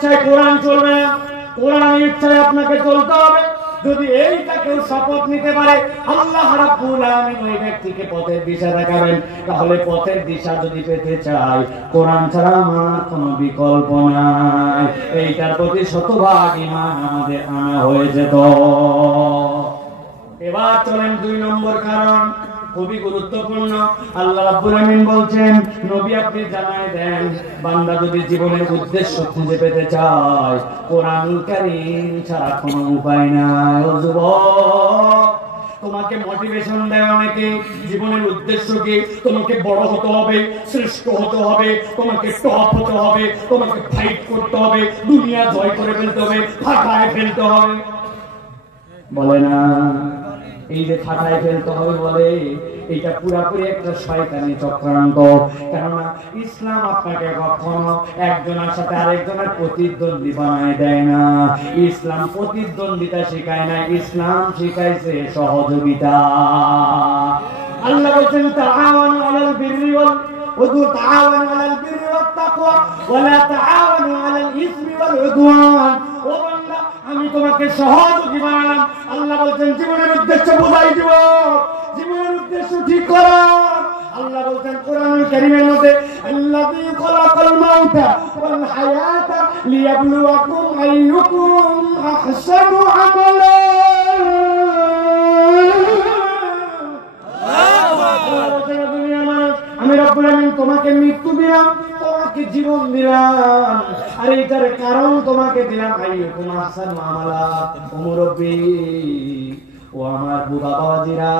ইচ্ছায় কোরআন চলবে না, কোরআনের ইচ্ছায় আপনাকে চলতে হবে। যদি এইটা কেউ শপথ নিতে পারে আল্লাহ রাব্বুল আলামিন ওই ব্যক্তিকে পথের দিশা দেখাবেন। তাহলে পথের দিশা যদি পেতে চাই কোরআন ছাড়া আমার কোনো বিকল্প নাই। এইটার প্রতি শতভাগ ঈমান আমাদের আনা হয়েছে। তো এবার চলেন 2 নম্বর কারণ, খুবই গুরুত্বপূর্ণ। আল্লাহ রাব্বুল আলামিন বলছেন, নবী আপনি জানাই দেন, বান্দা যদি জীবনের উদ্দেশ্য খুঁজে পেতে চায় কোরআনুল কারীম ছাড়া কোনো উপায় নাই। ও যুবক, তোমাকে মোটিভেশন দেয় অনেকে, জীবনের উদ্দেশ্য কি? তোমাকে বড় হতে হবে, শ্রেষ্ঠ হতে হবে, তোমাকে টপ হতে হবে, তোমাকে ফাইট করতে হবে, দুনিয়া জয় করে ফেলতে হবে, ফাটায় ফেলতে হবে। বলে না, এই যে ফাটায় ফেলতে হবে বলে, এটা পুরাপুরি একটা শয়তানি চক্রান্ত। কেননা ইসলাম আপনাকে কখনো একজনের সাথে আরেকজনের প্রতিদ্বন্দ্বী বানায় দেয় না। ইসলাম প্রতিদ্বন্দ্বিতা শেখায় না, ইসলাম শিখাইছে সহযোগিতা। আল্লাহ বলেন, তাআওয়ানু আলাল বিররি ওয়াল তাআওয়ানু আলাল বিররি ওয়াত তাকওয়া ওয়া লা তাআওয়ানু আলাল ইসমি ওয়াল উদওয়ান। ও বান্দা, আমি তোমাকে সহযোগী বানালাম। আল্লাহ বলেন, জীবনের উদ্দেশ্য বোঝাই দিব, জীবনের উদ্দেশ্য ঠিক করো। আল্লাহ বলেন কোরআনুল কারীমের মধ্যে, আল্লাযী খালাকাল মাউতা ওয়াল হায়াতা লিয়াবলুয়াকুম আইয়ুকুম আহসানু আমালা। আমি রব্বুল আলামিন তোমাকে মৃত্যু দিলাম, তোমাকে জীবন দিলাম, আর এটার কারণ তোমাকে দিলাম আইয়ুকুম আহসানু আমালা। ও মুরব্বি, ও আমার বুড়া বাবাজিরা,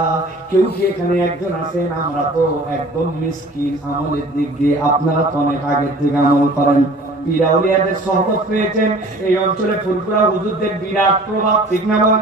কেউ কি এখানে একজন আছেন আমরা তো একদম মিসকিন আমলের দিক দিয়ে, আপনারা তো অনেক আগের থেকে আমল করেন, পীর আউলিয়াদের সহবত পেয়েছেন, এই অঞ্চলে ফুরফুরা হুজুরদের বিরাট প্রভাব, ঠিক না বল?